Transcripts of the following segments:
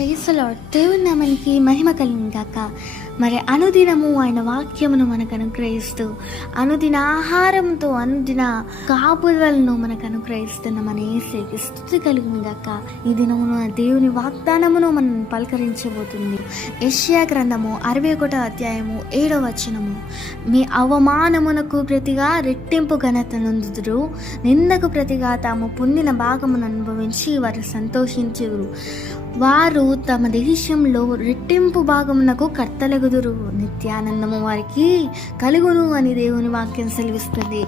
Praise the lord. దేవుని నామానికి మహిమ కలుగును గాక. మరి అనుదినము ఆయన వాక్యమును మనకు అనుగ్రహిస్తూ, అనుదిన ఆహారంతో అనుదిన కాపుదలను మనకు అనుగ్రహిస్తున్న మన యేసుకి స్తుతి కలుగును గాక. ఈ దినమున దేవుని వాగ్దానమును మనం పలకరించబోతుంది. యెషయా గ్రంథము 61వ అధ్యాయము 7వ వచనము. మీ అవమానమునకు ప్రతిగా రెట్టింపు ఘనత నొందుదురు, నిందకు ప్రతిగా తాము పొందిన భాగమును అనుభవించి వారు సంతోషించుదురు. వారు తమ దేశంలో రెట్టింపు భాగమునకు కర్తలగుదురు, నిత్యానందము వారికి కలుగును అని దేవుని వాక్యం సెలవిస్తుంది.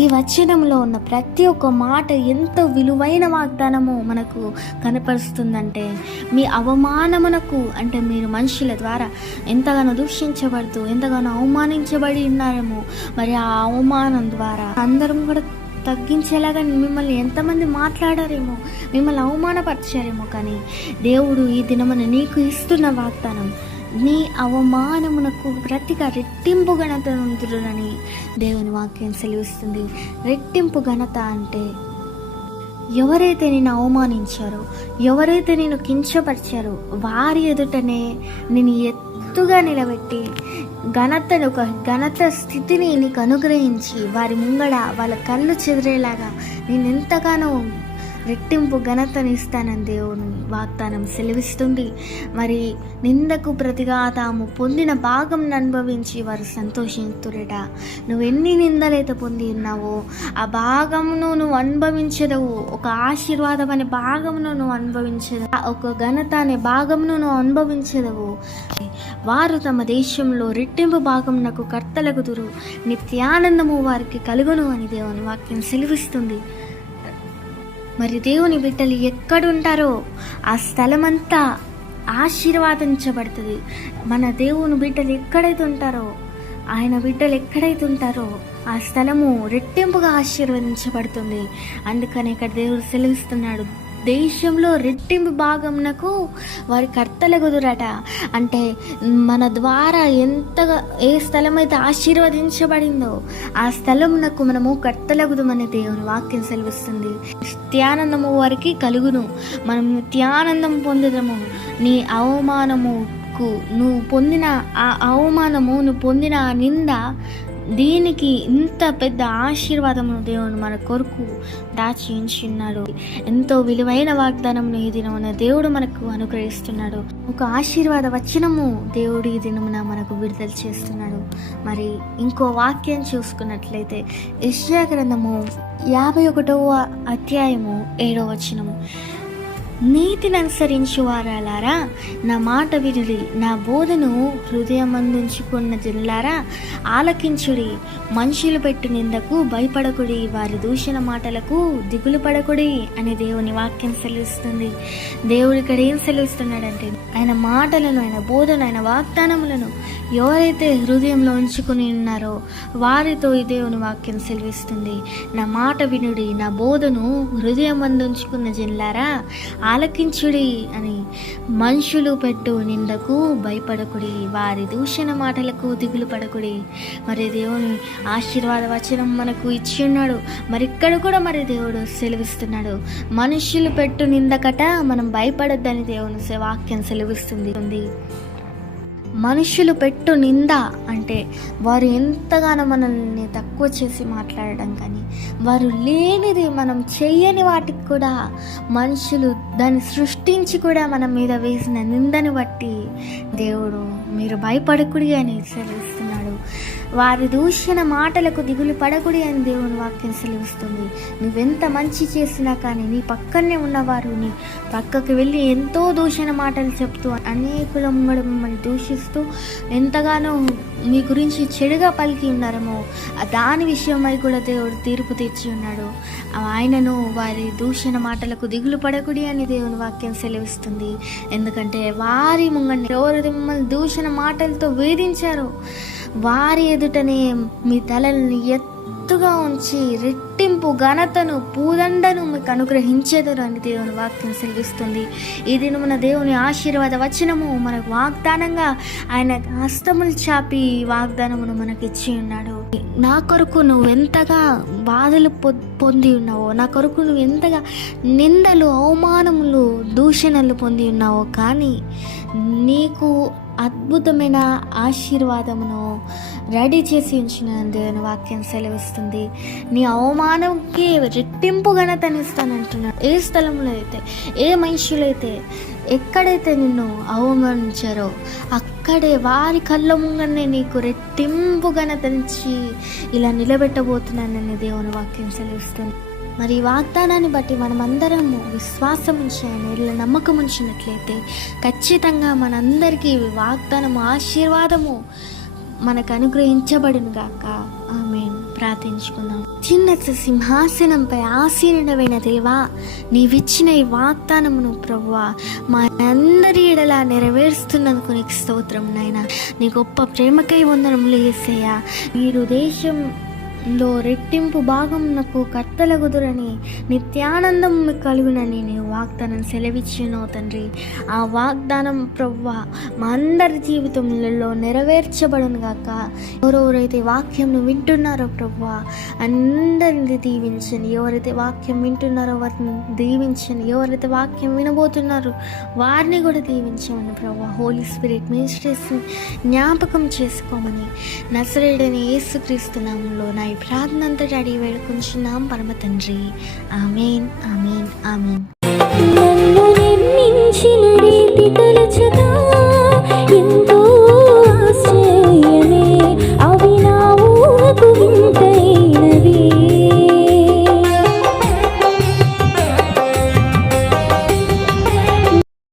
ఈ వచనంలో ఉన్న ప్రతి ఒక్క మాట ఎంతో విలువైన వాగ్దానము మనకు కనపరుస్తుందంటే, మీ అవమానమునకు అంటే మీరు మనుషుల ద్వారా ఎంతగానో దూషించబడుతూ ఎంతగానో అవమానించబడి ఉన్నారేమో, మరి ఆ అవమానం ద్వారా అందరం కూడా తగ్గించేలాగా మిమ్మల్ని ఎంతమంది మాట్లాడారేమో, మిమ్మల్ని అవమానపరిచారేమో, కానీ దేవుడు ఈ దినమున నీకు ఇస్తున్న వాగ్దానం, నీ అవమానమునకు ప్రతిగా రెట్టింపు ఘనత ఉంటురని దేవుని వాక్యం సెలవిస్తుంది. రెట్టింపు ఘనత అంటే ఎవరైతే నేను అవమానించారో, ఎవరైతే నేను కించపరిచారో వారి ఎదుటనే నేను ఎత్తుగా నిలబెట్టి ఒక ఘనత స్థితిని నీకు అనుగ్రహించి వారి ముంగడ వాళ్ళ కళ్ళు చెదిరేలాగా నేను ఎంతగానో రెట్టింపు ఘనతని ఇస్తానని దేవుని వాగ్దానం సెలవిస్తుంది. మరి నిందకు ప్రతిగా తాము పొందిన భాగం అనుభవించి వారు సంతోషిస్తురట. నువ్వు ఎన్ని నిందలైతే పొంది ఉన్నావో ఆ భాగమును నువ్వు అనుభవించదవు. ఒక ఆశీర్వాదం అనే భాగమును నువ్వు అనుభవించదవు, ఒక ఘనత అనే భాగమును నువ్వు అనుభవించదవు. వారు తమ దేశంలో రెట్టింపు భాగమునకు కర్తలగుదురు, నిత్యానందము వారికి కలుగును అని దేవుని వాక్యం సెలవిస్తుంది. మరి దేవుని బిడ్డలు ఎక్కడుంటారో ఆ స్థలమంతా ఆశీర్వాదించబడుతుంది. మన దేవుని బిడ్డలు ఎక్కడైతే ఉంటారో, ఆయన బిడ్డలు ఎక్కడైతే ఉంటారో ఆ స్థలము రెట్టింపుగా ఆశీర్వదించబడుతుంది. అందుకని ఇక్కడ దేవుడు సెలవిస్తున్నాడు, దేశంలో రెట్టింపు భాగమునకు వారి కర్తలగుదురట. అంటే మన ద్వారా ఎంతగా ఏ స్థలం అయితే ఆశీర్వదించబడిందో ఆ స్థలమునకు మనము కర్తలగుదమని దేవుని వాక్యం సెలవిస్తుంది. నిత్యానందము వారికి కలుగును, మనం నిత్యానందం పొందుదము. నీ అవమానముకు నువ్వు పొందిన ఆ అవమానము, నువ్వు పొందిన ఆ నింద, దీనికి ఇంత పెద్ద ఆశీర్వాదమును దేవుడు మన కొరకు దాచించున్నాడు. ఎంతో విలువైన వాగ్దానమును ఈ దినమున దేవుడు మనకు అనుగ్రహిస్తున్నాడు. ఒక ఆశీర్వాద వచనము దేవుడు ఈ దినమున మనకు విడుదల చేస్తున్నాడు. మరి ఇంకో వాక్యం చూసుకున్నట్లయితే యెషయా గ్రంథము 51వ అధ్యాయము 7వ వచనము. నీతిని అనుసరించు వారాలారా నా మాట వినుడి, నా బోధను హృదయమందుంచుకున్న జనులారా ఆలకించుడి. మనుషులు పెట్టు నిందకు భయపడకుడి, వారి దూషణ మాటలకు దిగులు పడకుడి అని దేవుని వాక్యం సెలవిస్తుంది. దేవుడు ఇక్కడ ఏం సెలవిస్తున్నాడంటే, ఆయన మాటలను, ఆయన బోధన, ఆయన వాగ్దానములను ఎవరైతే హృదయంలో ఉంచుకుని ఉన్నారో వారితో ఈ దేవుని వాక్యం సెలవిస్తుంది. నా మాట వినుడి, నా బోధను హృదయమందుంచుకున్న జనులారా ఆలకించుడి అని. మనుషులు పెట్టు నిందకు భయపడకుడి, వారి దూషణ మాటలకు దిగులు పడకుడి. మరి దేవుని ఆశీర్వాద వచనం మనకు ఇచ్చి ఉన్నాడు. మరి ఇక్కడ కూడా మరి దేవుడు సెలవిస్తున్నాడు, మనుషులు పెట్టు నిందకట మనం భయపడొద్దని దేవుని వాక్యం సెలవిస్తుంది. మనుషులు పెట్టు నింద అంటే వారు ఎంతగానో మనల్ని తక్కువ చేసి మాట్లాడడం, కానీ వారు లేనిది మనం చెయ్యని వాటికి కూడా మనుషులు దాన్ని సృష్టించి కూడా మన మీద వేసిన నిందని బట్టి దేవుడు మీరు భయపడకుడి అని సెలవిస్తున్నాడు. వారి దూషణ మాటలకు దిగులు పడకుడి అని దేవుని వాక్యం సెలవిస్తుంది. నువ్వెంత మంచి చేసినా కానీ నీ పక్కనే ఉన్నవారు నీ పక్కకు వెళ్ళి ఎంతో దూషణ మాటలు చెప్తూ అనేకుల ముంగడ మిమ్మల్ని దూషిస్తూ ఎంతగానో మీ గురించి చెడుగా పలికి ఉన్నారేమో, దాని విషయమై కూడా దేవుడు తీర్పు తీర్చి ఉన్నాడు. ఆయనను వారి దూషణ మాటలకు దిగులు పడకుడి అని దేవుని వాక్యం సెలవిస్తుంది. ఎందుకంటే వారి ముంగండి ఎవరు మిమ్మల్ని దూషణ మాటలతో వేధించారో వారి ఎదుటనే మీ తలల్ని ఎత్తుగా ఉంచి రెట్టింపు ఘనతను, పూదండను మీకు అనుగ్రహించేదరు అని దేవుని వాక్యం సెలవిస్తుంది. ఈ దినమున దేవుని ఆశీర్వాద వచనము మనకు వాగ్దానంగా ఆయన హస్తములు చాపి వాగ్దానమును మనకి ఇచ్చి ఉన్నాడు. నా కొరకు నువ్వు ఎంతగా బాధలు పొంది ఉన్నావో, నా కొరకు నువ్వు ఎంతగా నిందలు, అవమానములు, దూషణలు పొంది ఉన్నావో, కానీ నీకు అద్భుతమైన ఆశీర్వాదమును రెడీ చేసి ఉంచిన దేవుని వాక్యం సెలవిస్తుంది. నీ అవమానంకి రెట్టింపు ఘనతనిస్తానంటున్నాడు. ఏ స్థలంలో అయితే, ఏ మనుషులైతే, ఎక్కడైతే నిన్ను అవమానించారో అక్కడే వారి కళ్ళ ముంగనే నీకు రెట్టింపు ఘనతనిచ్చి ఇలా నిలబెట్టబోతున్నానని దేవుని వాక్యం సెలవిస్తుంది. మరి ఈ వాగ్దానాన్ని బట్టి మనమందరము విశ్వాసం ఉంచాయని, ఇలా నమ్మకం ఉంచినట్లయితే ఖచ్చితంగా మనందరికీ వాగ్దానము, ఆశీర్వాదము మనకు అనుగ్రహించబడును గాక. ఆమేన్. ప్రార్థించుకుందాం. చిన్న సింహాసనంపై ఆసీనుడవైన దేవా, నీవిచ్చిన ఈ వాగ్దానమును ప్రభువా మా అందరి ఎడలా నెరవేరుస్తున్నందుకు నీకు స్తోత్రం నాయనా. నీ గొప్ప ప్రేమకై వందనములు యేసయ్యా. మీరు దేశంలో రెట్టింపు భాగం నాకు కర్తలగుదురని, నిత్యానందం కలుగునని నీ వాగ్దానం సెలవిచ్చినావు తండ్రి. ఆ వాగ్దానం ప్రభువా మా అందరి జీవితంలో నెరవేర్చబడును గాక. ఎవరెవరైతే వాక్యంను వింటున్నారో ప్రభువా అందరిని దీవించండి. ఎవరైతే వాక్యం వింటున్నారో వారిని దీవించండి. ఎవరైతే వాక్యం వినబోతున్నారో వారిని కూడా దీవించమని ప్రభువా. హోలీ స్పిరిట్ మినిస్ట్రీస్ని జ్ఞాపకం చేసుకోమని నజరేయుడైన యేసుక్రీస్తు నామములో నా ఈ ప్రార్థన అంతటా అడిగి వేడుకొంచున్నాం పరమ తండ్రి. ఆమేన్, ఆమేన్, ఆమేన్. నన్ను నిర్మించిన రీతి తలచగా